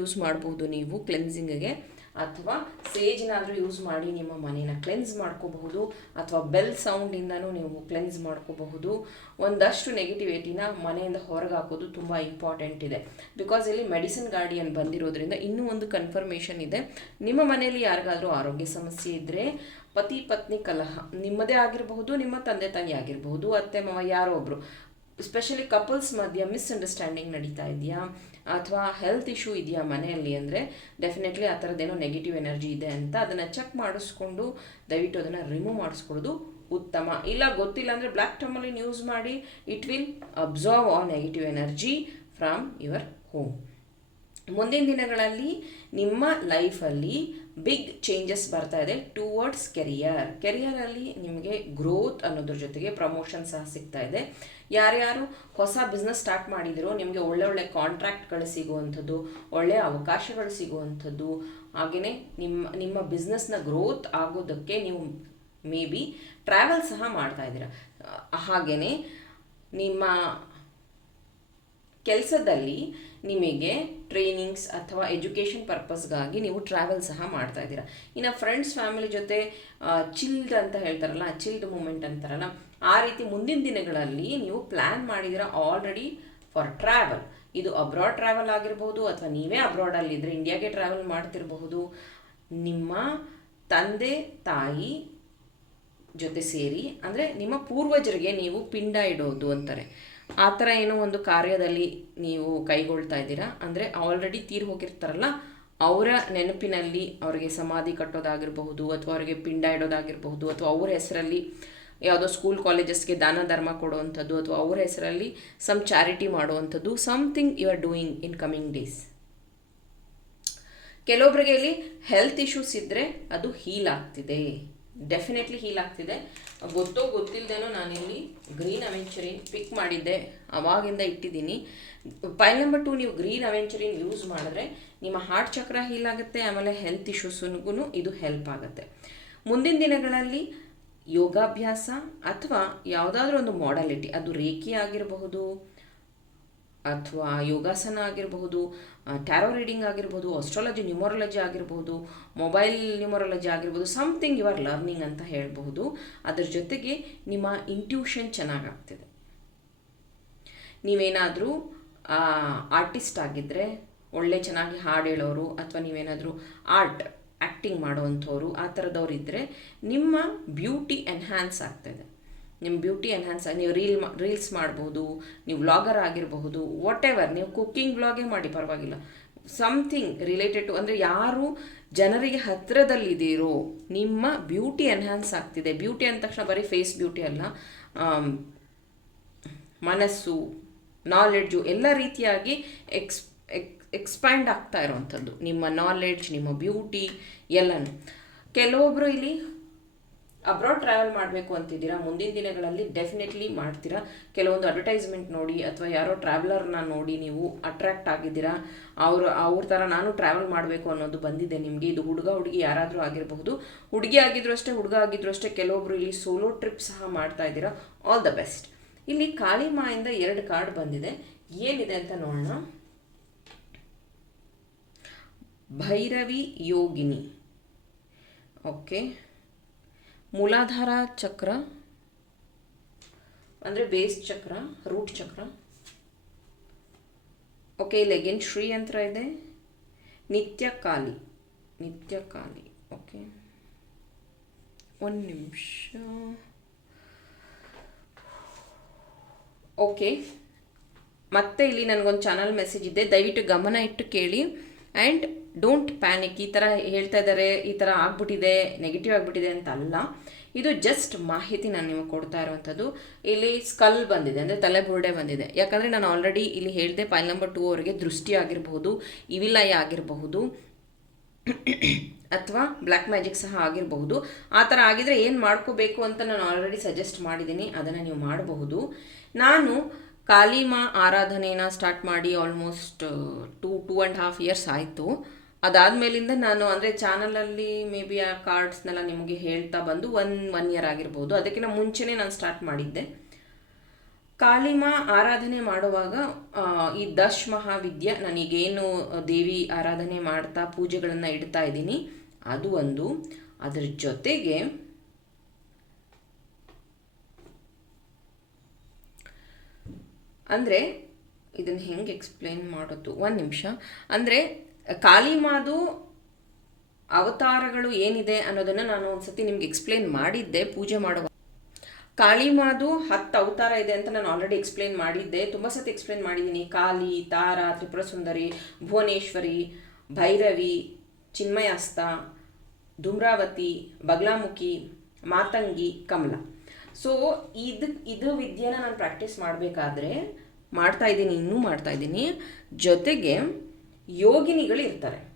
ಯೂಸ್ ಮಾಡ್ಬೋದು ನೀವು ಕ್ಲೆನ್ಸಿಂಗಿಗೆ ಅಥವಾ ಸೇಜ್ನಾದರೂ ಯೂಸ್ ಮಾಡಿ ನಿಮ್ಮ ಮನೇನ ಕ್ಲೆನ್ಸ್ ಮಾಡ್ಕೋಬಹುದು, ಅಥವಾ ಬೆಲ್ ಸೌಂಡಿಂದನೂ ನೀವು ಕ್ಲೆನ್ಸ್ ಮಾಡ್ಕೋಬಹುದು. ಒಂದಷ್ಟು ನೆಗೆಟಿವಿಟಿನ ಮನೆಯಿಂದ ಹೊರಗೆ ಹಾಕೋದು ತುಂಬ ಇಂಪಾರ್ಟೆಂಟ್ ಇದೆ. ಬಿಕಾಸ್ ಇಲ್ಲಿ ಮೆಡಿಸಿನ್ ಗಾರ್ಡಿಯನ್ ಬಂದಿರೋದ್ರಿಂದ ಇನ್ನೂ ಒಂದು ಕನ್ಫರ್ಮೇಷನ್ ಇದೆ. ನಿಮ್ಮ ಮನೆಯಲ್ಲಿ ಯಾರಿಗಾದರೂ ಆರೋಗ್ಯ ಸಮಸ್ಯೆ ಇದ್ದರೆ ಪತಿ ಪತ್ನಿ ಕಲಹ, ನಿಮ್ಮದೇ ಆಗಿರಬಹುದು, ನಿಮ್ಮ ತಂದೆ ತಾಯಿ ಆಗಿರಬಹುದು, ಅತ್ತೆ ಮಾವ ಯಾರೋ ಒಬ್ಬರು ಸ್ಪೆಷಲಿ ಕಪಲ್ಸ್ ಮಧ್ಯ ಮಿಸ್ಅಂಡರ್ಸ್ಟ್ಯಾಂಡಿಂಗ್ ನಡೀತಾ ಇದೆಯಾ? ಅಥವಾ ಹೆಲ್ತ್ ಇಶ್ಯೂ ಇದೆಯಾ ಮನೆಯಲ್ಲಿ ಅಂದರೆ ಡೆಫಿನೆಟ್ಲಿ ಆ ಥರದ್ದೇನೋ ನೆಗೆಟಿವ್ ಎನರ್ಜಿ ಇದೆ ಅಂತ ಅದನ್ನು ಚೆಕ್ ಮಾಡಿಸ್ಕೊಂಡು ದಯವಿಟ್ಟು ಅದನ್ನು ರಿಮೂವ್ ಮಾಡಿಸ್ಕೊಡೋದು ಉತ್ತಮ. ಇಲ್ಲ ಗೊತ್ತಿಲ್ಲ ಅಂದರೆ ಬ್ಲ್ಯಾಕ್ ಟಮಲಿನ್ ಯೂಸ್ ಮಾಡಿ ಇಟ್ ವಿಲ್ ಅಬ್ಸರ್ವ್ ಆ negative energy from your home ಮುಂದಿನ ದಿನಗಳಲ್ಲಿ ನಿಮ್ಮ ಲೈಫಲ್ಲಿ ಬಿಗ್ ಚೇಂಜಸ್ ಬರ್ತಾ ಇದೆ ಟುವರ್ಡ್ಸ್ ಕೆರಿಯರ್ ಕೆರಿಯರಲ್ಲಿ ನಿಮಗೆ ಗ್ರೋತ್ ಅನ್ನೋದ್ರ ಜೊತೆಗೆ ಪ್ರಮೋಷನ್ ಸಹ ಸಿಗ್ತಾ ಇದೆ. ಯಾರ್ಯಾರು ಹೊಸ ಬಿಸ್ನೆಸ್ ಸ್ಟಾರ್ಟ್ ಮಾಡಿದ್ರು ನಿಮಗೆ ಒಳ್ಳೆ ಒಳ್ಳೆ ಕಾಂಟ್ರಾಕ್ಟ್ಗಳು ಸಿಗುವಂಥದ್ದು ಒಳ್ಳೆಯ ಅವಕಾಶಗಳು ಸಿಗುವಂಥದ್ದು ಹಾಗೆಯೇ ನಿಮ್ಮ ನಿಮ್ಮ ಬಿಸ್ನೆಸ್ನ ಗ್ರೋತ್ ಆಗೋದಕ್ಕೆ ನೀವು ಮೇ ಬಿ ಟ್ರಾವೆಲ್ ಸಹ ಮಾಡ್ತಾ ಇದ್ದೀರಾ. ಹಾಗೆಯೇ ನಿಮ್ಮ ಕೆಲಸದಲ್ಲಿ ನಿಮಗೆ ಟ್ರೈನಿಂಗ್ಸ್ ಅಥವಾ ಎಜುಕೇಷನ್ ಪರ್ಪಸ್ಗಾಗಿ ನೀವು ಟ್ರಾವೆಲ್ ಸಹ ಮಾಡ್ತಾ ಇದ್ದೀರಾ. ಇನ್ನು ಫ್ರೆಂಡ್ಸ್ ಫ್ಯಾಮಿಲಿ ಜೊತೆ ಚಿಲ್ಡ್ ಅಂತ ಹೇಳ್ತಾರಲ್ಲ ಚಿಲ್ಡ್ ಮೂಮೆಂಟ್ ಅಂತಾರಲ್ಲ ಆ ರೀತಿ ಮುಂದಿನ ದಿನಗಳಲ್ಲಿ ನೀವು ಪ್ಲ್ಯಾನ್ ಮಾಡಿದಿರ ಆಲ್ರೆಡಿ ಫಾರ್ ಟ್ರಾವೆಲ್ ಇದು ಅಬ್ರಾಡ್ ಟ್ರಾವೆಲ್ ಆಗಿರ್ಬೋದು ಅಥವಾ ನೀವೇ ಅಬ್ರಾಡಲ್ಲಿದ್ದರೆ ಇಂಡಿಯಾಗೆ ಟ್ರಾವೆಲ್ ಮಾಡ್ತಿರಬಹುದು. ನಿಮ್ಮ ತಂದೆ, ತಾಯಿ ಜೊತೆ ಸೇರಿ, ಅಂದರೆ ನಿಮ್ಮ ಪೂರ್ವಜರಿಗೆ ನೀವು ಪಿಂಡ ಇಡೋದು ಅಂತಾರೆ. ಆ ಥರ ಏನೋ ಒಂದು ಕಾರ್ಯದಲ್ಲಿ ನೀವು ಕೈಗೊಳ್ತಾ ಇದ್ದೀರಾ? ಅಂದರೆ ಆಲ್ರೆಡಿ ತೀರಿ ಹೋಗಿರ್ತಾರಲ್ಲ, ಅವರ ನೆನಪಿನಲ್ಲಿ ಅವರಿಗೆ ಸಮಾಧಿ ಕಟ್ಟೋದಾಗಿರಬಹುದು ಅಥವಾ ಅವರಿಗೆ ಪಿಂಡ ಇಡೋದಾಗಿರಬಹುದು ಅಥವಾ ಅವ್ರ ಹೆಸರಲ್ಲಿ ಯಾವುದೋ ಸ್ಕೂಲ್ ಕಾಲೇಜಸ್ಗೆ ದಾನ, ಧರ್ಮ ಕೊಡುವಂಥದ್ದು ಅಥವಾ ಅವರ ಹೆಸರಲ್ಲಿ ಸಮ್ ಚಾರಿಟಿ ಮಾಡುವಂಥದ್ದು something you are doing in coming days ಕೆಲವೊಬ್ಬರಿಗೆ ಇಲ್ಲಿ ಹೆಲ್ತ್ ಇಶ್ಯೂಸ್ ಇದ್ದರೆ ಅದು ಹೀಲ್ ಆಗ್ತಿದೆ. ಡೆಫಿನೆಟ್ಲಿ ಹೀಲ್ ಆಗ್ತಿದೆ. ಗೊತ್ತೋ ಗೊತ್ತಿಲ್ಲದೇನೋ ನಾನಿಲ್ಲಿ ಗ್ರೀನ್ ಅವೆಂಚರಿನ್ ಪಿಕ್ ಮಾಡಿದ್ದೆ. ಅವಾಗಿಂದ ಇಟ್ಟಿದ್ದೀನಿ. ಫೈಲ್ ನಂಬರ್ ಟು ನೀವು ಗ್ರೀನ್ ಅವೆಂಚರಿನ್ ಯೂಸ್ ಮಾಡಿದ್ರೆ ನಿಮ್ಮ ಹಾರ್ಟ್ ಚಕ್ರ ಹೀಲ್ ಆಗುತ್ತೆ, ಆಮೇಲೆ ಹೆಲ್ತ್ ಇಶ್ಯೂಸ್ಗೂ ಇದು ಹೆಲ್ಪ್ ಆಗುತ್ತೆ. ಮುಂದಿನ ದಿನಗಳಲ್ಲಿ ಯೋಗಾಭ್ಯಾಸ ಅಥವಾ ಯಾವುದಾದ್ರೂ ಒಂದು ಮಾಡಾಲಿಟಿ ಅದು ರೇಖಿ ಆಗಿರಬಹುದು ಅಥವಾ ಯೋಗಾಸನ ಆಗಿರಬಹುದು ಟ್ಯಾರೋ ರೀಡಿಂಗ್ ಆಗಿರ್ಬೋದು ಆಸ್ಟ್ರಾಲಜಿ ನ್ಯೂಮರಾಲಜಿ ಆಗಿರ್ಬೋದು ಮೊಬೈಲ್ ನ್ಯೂಮರಾಲಜಿ ಆಗಿರ್ಬೋದು ಸಮ್ಥಿಂಗ್ ಯು ಆರ್ ಲರ್ನಿಂಗ್ ಅಂತ ಹೇಳಬಹುದು. ಅದರ ಜೊತೆಗೆ ನಿಮ್ಮ ಇಂಟ್ಯೂಷನ್ ಚೆನ್ನಾಗಾಗ್ತಿದೆ. ನೀವೇನಾದರೂ ಆರ್ಟಿಸ್ಟ್ ಆಗಿದ್ದರೆ ಒಳ್ಳೆ ಚೆನ್ನಾಗಿ ಹಾಡು ಹೇಳೋರು ಅಥವಾ ನೀವೇನಾದರೂ ಆರ್ಟ್ ಆ್ಯಕ್ಟಿಂಗ್ ಮಾಡೋವಂಥವ್ರು, ಆ ಥರದವ್ರು ಇದ್ದರೆ ನಿಮ್ಮ ಬ್ಯೂಟಿ ಎನ್ಹ್ಯಾನ್ಸ್ ಆಗ್ತಾಯಿದೆ ನಿಮ್ಮ ಬ್ಯೂಟಿ ಎನ್ಹಾನ್ಸ್ ನೀವು ರೀಲ್ ರೀಲ್ಸ್ ಮಾಡ್ಬೋದು, ನೀವು ವ್ಲಾಗರ್ ಆಗಿರಬಹುದು ವಾಟ್ ಎವರ್ ನೀವು ಕುಕ್ಕಿಂಗ್ ವ್ಲಾಗೇ ಮಾಡಿ, ಪರವಾಗಿಲ್ಲ. ಸಮಥಿಂಗ್ ರಿಲೇಟೆಡ್ ಟು ಅಂದರೆ ಯಾರು ಜನರಿಗೆ ಹತ್ತಿರದಲ್ಲಿದ್ದೀರೋ ನಿಮ್ಮ ಬ್ಯೂಟಿ ಎನ್ಹಾನ್ಸ್ ಆಗ್ತಿದೆ. ಬ್ಯೂಟಿ ಅಂದ ತಕ್ಷಣ ಬರೀ ಫೇಸ್ ಬ್ಯೂಟಿ ಅಲ್ಲ ಮನಸ್ಸು ನಾಲೆಡ್ಜು ಎಲ್ಲ ರೀತಿಯಾಗಿ ಎಕ್ಸ್ ಎಕ್ಸ್ಪ್ಯಾಂಡ್ ಆಗ್ತಾ ಇರೋವಂಥದ್ದು. ನಿಮ್ಮ ನಾಲೆಡ್ಜ್ ನಿಮ್ಮ ಬ್ಯೂಟಿ ಎಲ್ಲನೂ. ಕೆಲವೊಬ್ಬರು ಇಲ್ಲಿ ಅಬ್ರಾಡ್ ಟ್ರಾವೆಲ್ ಮಾಡಬೇಕು ಅಂತಿದ್ದೀರಾ? ಮುಂದಿನ ದಿನಗಳಲ್ಲಿ ಡೆಫಿನೆಟ್ಲಿ ಮಾಡ್ತೀರಾ? ಕೆಲವೊಂದು ಅಡ್ವರ್ಟೈಸ್ಮೆಂಟ್ ನೋಡಿ ಅಥವಾ ಯಾರೋ ಟ್ರಾವೆಲರ್ನ ನೋಡಿ ನೀವು ಅಟ್ರಾಕ್ಟ್ ಆಗಿದ್ದೀರಾ? ಅವರು, ಅವ್ರ ಥರ ನಾನು ಟ್ರಾವೆಲ್ ಮಾಡಬೇಕು ಅನ್ನೋದು ಬಂದಿದೆ ನಿಮಗೆ. ಇದು ಹುಡುಗ, ಹುಡುಗಿ ಯಾರಾದರೂ ಆಗಿರಬಹುದು. ಹುಡುಗಿ ಆಗಿದ್ರು ಅಷ್ಟೇ, ಹುಡುಗ ಆಗಿದ್ರು ಅಷ್ಟೇ ಕೆಲವೊಬ್ರು ಇಲ್ಲಿ ಸೋಲೋ ಟ್ರಿಪ್ ಸಹ ಮಾಡ್ತಾ ಇದ್ದೀರಾ? ಆಲ್ ದ ಬೆಸ್ಟ್ ಇಲ್ಲಿ ಕಾಳಿಮಾಯಿಂದ ಎರಡು ಕಾರ್ಡ್ ಬಂದಿದೆ. ಏನಿದೆ ಅಂತ ನೋಡೋಣ. ಭೈರವಿ ಯೋಗಿನಿ. ಓಕೆ. ಮೂಲಾಧಾರ ಚಕ್ರ ಅಂದರೆ ಬೇಸ್ ಚಕ್ರ, ರೂಟ್ ಚಕ್ರ. ಓಕೆ, ಇಲ್ಲಿ ಅಗೇನ್ ಶ್ರೀ ಯಂತ್ರ ಇದೆ. ನಿತ್ಯ ಕಾಲಿ ನಿತ್ಯ ಕಾಲಿ ಓಕೆ. ಒಂದು ನಿಮಿಷ. ಓಕೆ. ಮತ್ತೆ ಇಲ್ಲಿ ನನಗೊಂದು ಚಾನಲ್ ಮೆಸೇಜ್ ಇದೆ. ದಯವಿಟ್ಟು ಗಮನ ಇಟ್ಟು ಕೇಳಿ. ಆ್ಯಂಡ್ ಡೋಂಟ್ ಪ್ಯಾನಿಕ್ ಈ ಥರ ಹೇಳ್ತಾ ಇದ್ದಾರೆ ಈ ಥರ ಆಗ್ಬಿಟ್ಟಿದೆ ನೆಗೆಟಿವ್ ಆಗಿಬಿಟ್ಟಿದೆ ಅಂತ ಅಲ್ಲ ಇದು ಜಸ್ಟ್ ಮಾಹಿತಿ ನಾನು ನಿಮಗೆ ಕೊಡ್ತಾ ಇರುವಂಥದ್ದು. ಇಲ್ಲಿ ಸ್ಕಲ್ ಬಂದಿದೆ, ಅಂದರೆ ತಲೆ ಬುರುಡೆ ಬಂದಿದೆ. ಯಾಕಂದರೆ ನಾನು ಆಲ್ರೆಡಿ ಇಲ್ಲಿ ಹೇಳಿದೆ ಫೈಲ್ ನಂಬರ್ ಟೂ ಅವರಿಗೆ ದೃಷ್ಟಿ ಆಗಿರಬಹುದು ಇವಿಲಯ ಆಗಿರಬಹುದು, ಅಥವಾ ಬ್ಲ್ಯಾಕ್ ಮ್ಯಾಜಿಕ್ ಸಹ ಆಗಿರಬಹುದು. ಆ ಥರ ಆಗಿದ್ರೆ ಏನು ಮಾಡ್ಕೋಬೇಕು ಅಂತ ನಾನು ಆಲ್ರೆಡಿ ಸಜೆಸ್ಟ್ ಮಾಡಿದ್ದೀನಿ. ಅದನ್ನು ನೀವು ಮಾಡಬಹುದು. ನಾನು ಕಾಲಿಮಾ ಆರಾಧನೆನ ಸ್ಟಾರ್ಟ್ ಮಾಡಿ almost two two and half years ಆಯಿತು. ಅದಾದಮೇಲಿಂದ ನಾನು ಅಂದರೆ ಚಾನಲಲ್ಲಿ ಮೇ ಬಿ ಆ ಕಾರ್ಡ್ಸ್ನೆಲ್ಲ ನಿಮಗೆ ಹೇಳ್ತಾ ಬಂದು ಒನ್ ಒನ್ ಇಯರ್ ಆಗಿರ್ಬೋದು. ಅದಕ್ಕಿಂತ ಮುಂಚೆನೇ ನಾನು ಸ್ಟಾರ್ಟ್ ಮಾಡಿದ್ದೆ. ಕಾಳಿಮಾ ಆರಾಧನೆ ಮಾಡುವಾಗ ಈ ದಶ್ ಮಹಾವಿದ್ಯೆ, ನನಗೇನು ದೇವಿ ಆರಾಧನೆ ಮಾಡ್ತಾ ಪೂಜೆಗಳನ್ನು ಇಡ್ತಾ ಇದ್ದೀನಿ. ಅದು ಒಂದು. ಅದ್ರ ಜೊತೆಗೆ, ಅಂದರೆ, ಇದನ್ನು ಹೆಂಗೆ ಎಕ್ಸ್ಪ್ಲೇನ್ ಮಾಡೋದು? ಒಂದು ನಿಮಿಷ. ಅಂದರೆ ಕಾಳಿಮಾದು ಅವತಾರಗಳು ಏನಿದೆ ಅನ್ನೋದನ್ನು ನಾನು ಒಂದ್ಸತಿ ನಿಮ್ಗೆ ಎಕ್ಸ್ಪ್ಲೇನ್ ಮಾಡಿದ್ದೆ, ಪೂಜೆ ಮಾಡುವ ಕಾಳಿಮಾದು ಹತ್ತು ಅವತಾರ ಇದೆ ಅಂತ ನಾನು ಆಲ್ರೆಡಿ ಎಕ್ಸ್ಪ್ಲೇನ್ ಮಾಡಿದ್ದೆ. ತುಂಬ ಸತಿ ಎಕ್ಸ್ಪ್ಲೇನ್ ಮಾಡಿದ್ದೀನಿ ಕಾಳಿ ತಾರ ತ್ರಿಪುರ ಸುಂದರಿ ಭುವನೇಶ್ವರಿ, ಭೈರವಿ, ಚಿನ್ಮಯಾಸ್ತ, ಧೂಮ್ರಾವತಿ, ಬಗ್ಲಾಮುಖಿ, ಮಾತಂಗಿ, ಕಮಲ. ಸೊ ಇದು ಇದು ವಿದ್ಯೆನ ನಾನು ಪ್ರಾಕ್ಟೀಸ್ ಮಾಡಬೇಕಾದ್ರೆ ಮಾಡ್ತಾ ಇದ್ದೀನಿ, ಇನ್ನೂ ಮಾಡ್ತಾ ಇದ್ದೀನಿ. ಜೊತೆಗೆ ಯೋಗಿನಿಗಳು ಇರ್ತಾರೆ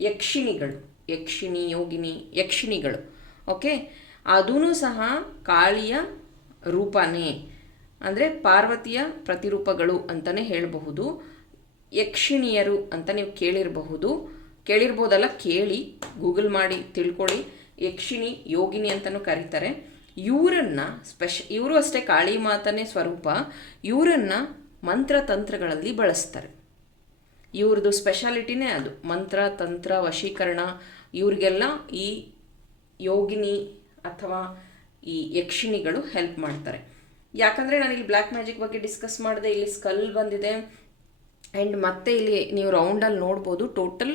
ಯಕ್ಷಿಣಿಗಳು, ಯಕ್ಷಿಣಿ ಯೋಗಿನಿ, ಯಕ್ಷಿಣಿಗಳು, ಓಕೆ? ಅದೂ ಸಹ ಕಾಳಿಯ ರೂಪನೇ. ಅಂದರೆ ಪಾರ್ವತಿಯ ಪ್ರತಿರೂಪಗಳು ಅಂತಲೇ ಹೇಳಬಹುದು. ಯಕ್ಷಿಣಿಯರು ಅಂತ ನೀವು ಕೇಳಿರಬಹುದು. ಕೇಳಿರ್ಬೋದಲ್ಲ, ಕೇಳಿ, ಗೂಗಲ್ ಮಾಡಿ ತಿಳ್ಕೊಳ್ಳಿ. ಯಕ್ಷಿಣಿ, ಯೋಗಿನಿ ಅಂತಲೂ ಕರೀತಾರೆ. ಇವರನ್ನು ಸ್ಪೆಷ, ಇವರು ಅಷ್ಟೇ ಕಾಳಿ ಮಾತನೇ ಸ್ವರೂಪ. ಇವರನ್ನು ಮಂತ್ರತಂತ್ರಗಳಲ್ಲಿ ಬಳಸ್ತಾರೆ. ಇವ್ರದ್ದು ಸ್ಪೆಷಾಲಿಟಿನೇ ಅದು. ಮಂತ್ರ, ತಂತ್ರ, ವಶೀಕರಣ, ಇವ್ರಿಗೆಲ್ಲ ಈ ಯೋಗಿನಿ ಅಥವಾ ಈ ಯಕ್ಷಿಣಿಗಳು ಹೆಲ್ಪ್ ಮಾಡ್ತಾರೆ. ಯಾಕಂದರೆ ಇಲ್ಲಿ ಬ್ಲ್ಯಾಕ್ ಮ್ಯಾಜಿಕ್ ಬಗ್ಗೆ ಡಿಸ್ಕಸ್ ಮಾಡಿದೆ, ಇಲ್ಲಿ ಸ್ಕಲ್ ಬಂದಿದೆ ಆ್ಯಂಡ್ ಮತ್ತೆ ಇಲ್ಲಿ ನೀವು ರೌಂಡಲ್ಲಿ ನೋಡ್ಬೋದು ಟೋಟಲ್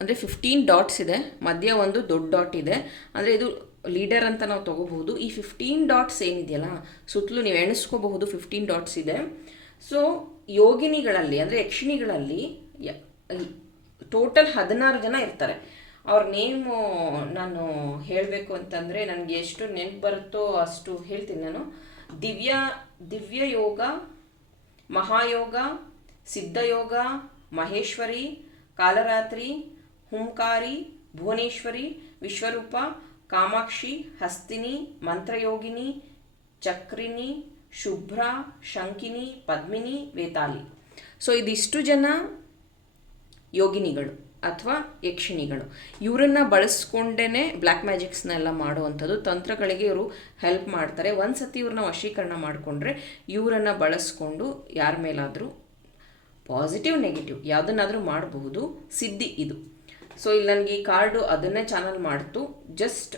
ಅಂದರೆ ಫಿಫ್ಟೀನ್ ಡಾಟ್ಸ್ ಇದೆ. ಮಧ್ಯ ಒಂದು ದೊಡ್ಡ ಡಾಟ್ ಇದೆ. ಅಂದರೆ ಇದು ಲೀಡರ್ ಅಂತ ನಾವು ತಗೋಬಹುದು. ಈ ಫಿಫ್ಟೀನ್ ಡಾಟ್ಸ್ ಏನಿದೆಯಲ್ಲ, ಸುತ್ತಲೂ ನೀವು ಎಣಿಸ್ಕೋಬಹುದು ಫಿಫ್ಟೀನ್ ಡಾಟ್ಸ್ ಇದೆ. ಸೊ ಯೋಗಿನಿಗಳಲ್ಲಿ, ಅಂದರೆ ಯಕ್ಷಿಣಿಗಳಲ್ಲಿ ಟೋಟಲ್ ಹದಿನಾರು ಜನ ಇರ್ತಾರೆ. ಅವ್ರ ನೇಮು ನಾನು ಹೇಳಬೇಕು ಅಂತಂದರೆ ನನಗೆ ಎಷ್ಟು ನೆನ್ಪು ಬರುತ್ತೋ ಅಷ್ಟು ಹೇಳ್ತೀನಿ ನಾನು. ದಿವ್ಯ ದಿವ್ಯ ಯೋಗ, ಮಹಾಯೋಗ, ಸಿದ್ಧಯೋಗ, ಮಹೇಶ್ವರಿ, ಕಾಲರಾತ್ರಿ, ಹುಂಕಾರಿ, ಭುವನೇಶ್ವರಿ, ವಿಶ್ವರೂಪ, ಕಾಮಾಕ್ಷಿ, ಹಸ್ತಿನಿ, ಮಂತ್ರಯೋಗಿನಿ ಚಕ್ರಿನಿ ಶುಭ್ರ, ಶಂಕಿನಿ, ಪದ್ಮಿನಿ, ವೇತಾಲಿ. ಸೊ ಇದಿಷ್ಟು ಜನ ಯೋಗಿನಿಗಳು ಅಥವಾ ಯಕ್ಷಿಣಿಗಳು ಇವರನ್ನು ಬಳಸ್ಕೊಂಡೇ ಬ್ಲ್ಯಾಕ್ ಮ್ಯಾಜಿಕ್ಸ್ನೆಲ್ಲ ಮಾಡುವಂಥದ್ದು. ತಂತ್ರಗಳಿಗೆ ಇವರು ಹೆಲ್ಪ್ ಮಾಡ್ತಾರೆ. ಒಂದು ಸತಿ ಇವ್ರನ್ನ ವಶೀಕರಣ ಮಾಡಿಕೊಂಡ್ರೆ ಇವರನ್ನು ಬಳಸ್ಕೊಂಡು ಯಾರ ಮೇಲಾದರೂ ಪಾಸಿಟಿವ್, ನೆಗೆಟಿವ್ ಯಾವುದನ್ನಾದರೂ ಮಾಡಬಹುದು. ಸಿದ್ಧಿ ಇದು. ಸೊ, ಇಲ್ಲಿ ನನಗೆ ಈ ಕಾರ್ಡು ಅದನ್ನೇ ಚಾನಲ್ ಮಾಡ್ತು. ಜಸ್ಟ್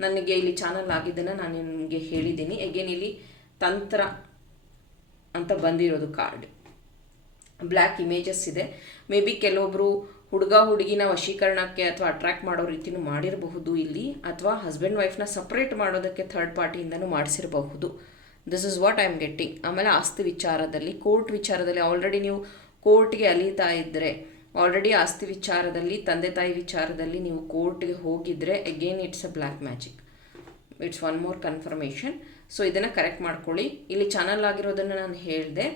ನನಗೆ ಇಲ್ಲಿ ಚಾನಲ್ ಆಗಿದ್ದನ್ನು ನಾನು ನಿಮಗೆ ಹೇಳಿದ್ದೀನಿ. ಎಗೇನ್ ಇಲ್ಲಿ ತಂತ್ರ ಅಂತ ಬಂದಿರೋದು ಕಾರ್ಡ್. ಬ್ಲ್ಯಾಕ್ ಇಮೇಜಸ್ ಇದೆ. ಮೇ ಬಿ ಕೆಲವೊಬ್ಬರು ಹುಡುಗ ಹುಡುಗಿನ ವಶೀಕರಣಕ್ಕೆ ಅಥವಾ ಅಟ್ರಾಕ್ಟ್ ಮಾಡೋ ರೀತಿನೂ ಮಾಡಿರಬಹುದು ಇಲ್ಲಿ, ಅಥವಾ ಹಸ್ಬೆಂಡ್ ವೈಫ್ನ ಸಪ್ರೇಟ್ ಮಾಡೋದಕ್ಕೆ ಥರ್ಡ್ ಪಾರ್ಟಿಯಿಂದನೂ ಮಾಡಿಸಿರಬಹುದು. This is what I am getting ಆಮೇಲೆ ಆಸ್ತಿ ವಿಚಾರದಲ್ಲಿ ಕೋರ್ಟ್ ವಿಚಾರದಲ್ಲಿ ಆಲ್ರೆಡಿ ನೀವು ಕೋರ್ಟ್ಗೆ ಅಲೀತಾ ಇದ್ದರೆ ಆಲ್ರೆಡಿ ಆಸ್ತಿ ವಿಚಾರದಲ್ಲಿ, ತಂದೆ ತಾಯಿ ವಿಚಾರದಲ್ಲಿ ನೀವು ಕೋರ್ಟ್ಗೆ ಹೋಗಿದ್ರೆ again it's a black magic it's one more confirmation so ಇದನ್ನು ಕರೆಕ್ಟ್ ಮಾಡ್ಕೊಳ್ಳಿ. ಇಲ್ಲಿ ಚಾನಲ್ ಆಗಿರೋದನ್ನು ನಾನು ಹೇಳಿದೆ.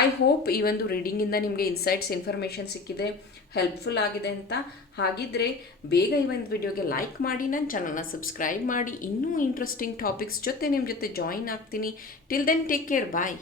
ಐ ಹೋಪ್ ಈ ಒಂದು ರೀಡಿಂಗಿಂದ ನಿಮಗೆ ಇನ್ಸೈಟ್ಸ್ ಇನ್ಫಾರ್ಮೇಷನ್ ಸಿಕ್ಕಿದೆ ಹೆಲ್ಪ್ಫುಲ್ ಆಗಿದೆ ಅಂತ. ಹಾಗಿದ್ರೆ ಬೇಗ ಈ ಒಂದು ವಿಡಿಯೋಗೆ ಲೈಕ್ ಮಾಡಿ ನನ್ನ ಚಾನಲ್ನ ಸಬ್ಸ್ಕ್ರೈಬ್ ಮಾಡಿ. ಇನ್ನೂ ಇಂಟ್ರೆಸ್ಟಿಂಗ್ ಟಾಪಿಕ್ಸ್ ಜೊತೆ ನಿಮ್ಮ ಜೊತೆ ಜಾಯಿನ್ ಆಗ್ತೀನಿ. Till then take care bye